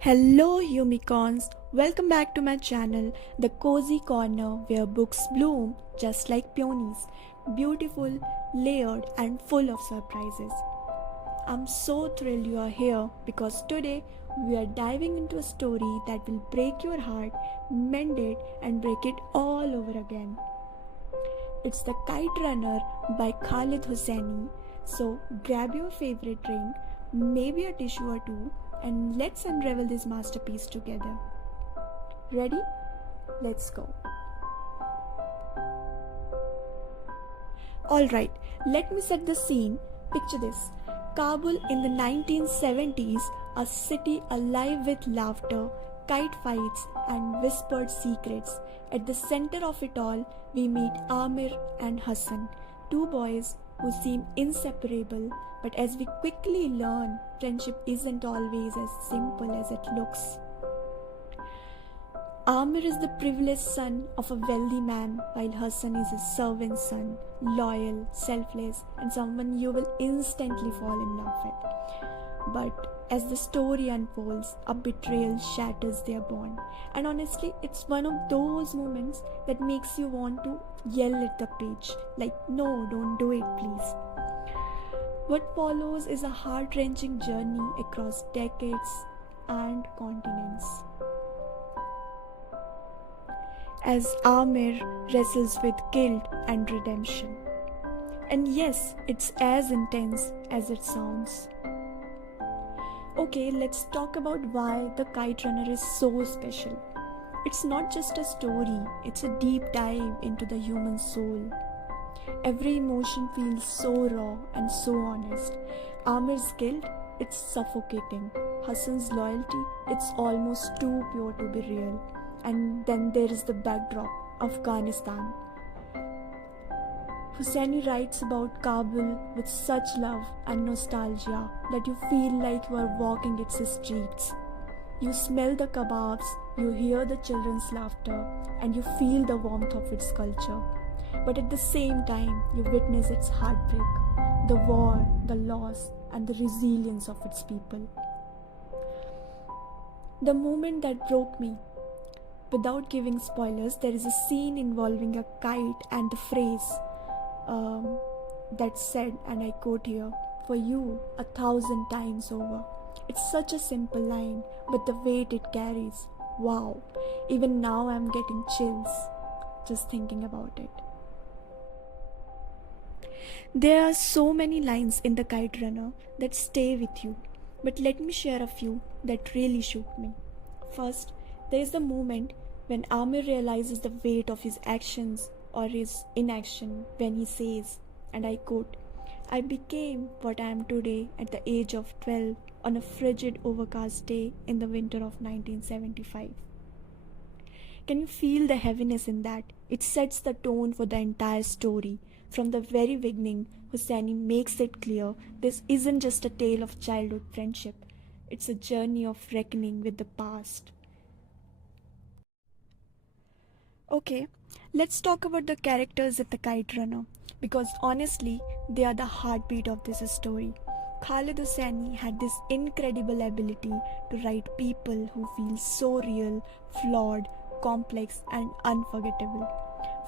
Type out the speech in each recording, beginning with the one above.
Hello, unicorns! Welcome back to my channel, The Cozy Corner, where books bloom just like peonies, beautiful, layered, and full of surprises. I'm so thrilled you are here because today we are diving into a story that will break your heart, mend it, and break it all over again. It's The Kite Runner by Khaled Hosseini. So grab your favorite drink, maybe a tissue or two, and let's unravel this masterpiece together. Ready? Let's go. Alright, let me set the scene. Picture this: Kabul in the 1970s, a city alive with laughter, kite fights, and whispered secrets. At the center of it all, we meet Amir and Hassan, two boys who seem inseparable, but as we quickly learn, friendship isn't always as simple as it looks. Amir is the privileged son of a wealthy man, while Hassan is a servant's son, loyal, selfless, and someone you will instantly fall in love with. But as the story unfolds, a betrayal shatters their bond. And honestly, it's one of those moments that makes you want to yell at the page, like, no, don't do it, please. What follows is a heart-wrenching journey across decades and continents. As Amir wrestles with guilt and redemption. And yes, it's as intense as it sounds. Okay, let's talk about why The Kite Runner is so special. It's not just a story, it's a deep dive into the human soul. Every emotion feels so raw and so honest. Amir's guilt, it's suffocating. Hassan's loyalty, it's almost too pure to be real. And then there is the backdrop, Afghanistan. Hosseini writes about Kabul with such love and nostalgia that you feel like you are walking its streets. You smell the kebabs, you hear the children's laughter, and you feel the warmth of its culture. But at the same time, you witness its heartbreak, the war, the loss, and the resilience of its people. The moment that broke me, without giving spoilers, there is a scene involving a kite and the phrase that said, and I quote here, "For you 1,000 times over." It's such a simple line, but the weight it carries, wow, even now I'm getting chills just thinking about it. There are so many lines in The Kite Runner that stay with you, but let me share a few that really shook me. First, there is the moment when Amir realizes the weight of his actions or his inaction when he says, and I quote, "I became what I am today at the age of 12 on a frigid overcast day in the winter of 1975. Can you feel the heaviness in that? It sets the tone for the entire story. From the very beginning, Hosseini makes it clear this isn't just a tale of childhood friendship. It's a journey of reckoning with the past. Okay, let's talk about the characters at The Kite Runner, because honestly, they are the heartbeat of this story. Khaled Hosseini had this incredible ability to write people who feel so real, flawed, complex, and unforgettable.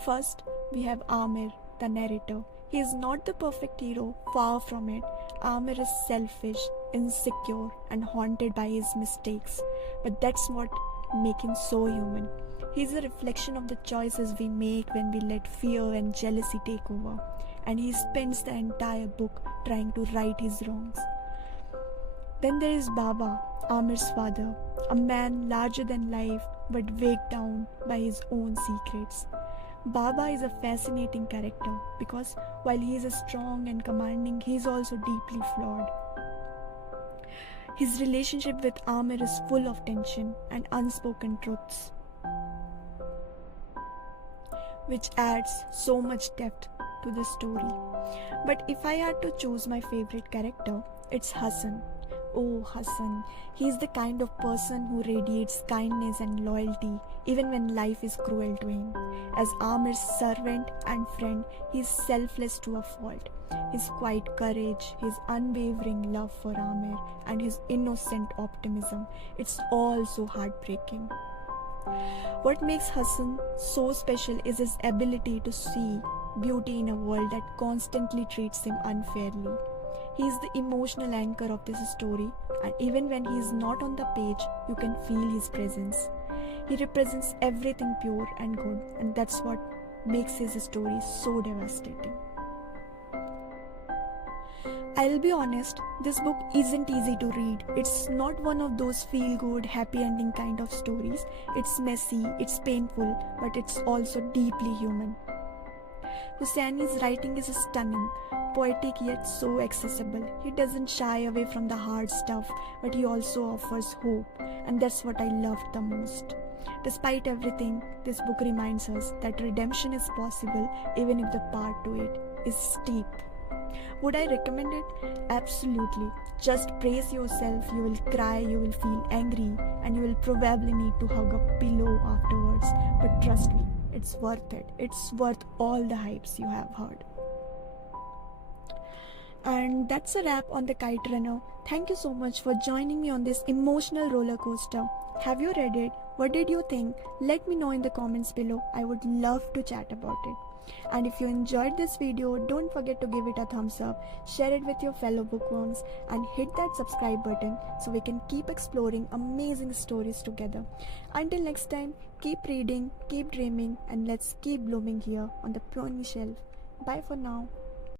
First, we have Amir, the narrator. He is not the perfect hero, far from it. Amir is selfish, insecure, and haunted by his mistakes. But that's what makes him so human. He is a reflection of the choices we make when we let fear and jealousy take over. And he spends the entire book trying to right his wrongs. Then there is Baba, Amir's father, a man larger than life but weighed down by his own secrets. Baba is a fascinating character because while he is strong and commanding, he is also deeply flawed. His relationship with Amir is full of tension and unspoken truths, which adds so much depth to the story. But if I had to choose my favorite character, it's Hassan. Oh, Hassan, he's the kind of person who radiates kindness and loyalty even when life is cruel to him. As Amir's servant and friend, he is selfless to a fault. His quiet courage, his unwavering love for Amir, and his innocent optimism, it's all so heartbreaking. What makes Hassan so special is his ability to see beauty in a world that constantly treats him unfairly. He is the emotional anchor of this story, and even when he is not on the page, you can feel his presence. He represents everything pure and good, and that's what makes his story so devastating. I'll be honest, this book isn't easy to read. It's not one of those feel good, happy ending kind of stories. It's messy, it's painful, but it's also deeply human. Hosseini's writing is stunning, poetic yet so accessible. He doesn't shy away from the hard stuff, but he also offers hope, and that's what I loved the most. Despite everything, this book reminds us that redemption is possible even if the path to it is steep. Would I recommend it? Absolutely. Just brace yourself, you will cry, you will feel angry, and you will probably need to hug a pillow afterwards. But trust me, it's worth it. It's worth all the hypes you have heard. And that's a wrap on The Kite Runner. Thank you so much for joining me on this emotional roller coaster. Have you read it? What did you think? Let me know in the comments below. I would love to chat about it. And if you enjoyed this video, don't forget to give it a thumbs up, share it with your fellow bookworms, and hit that subscribe button so we can keep exploring amazing stories together. Until next time, keep reading, keep dreaming, and let's keep blooming here on the Peony Shelf. Bye for now.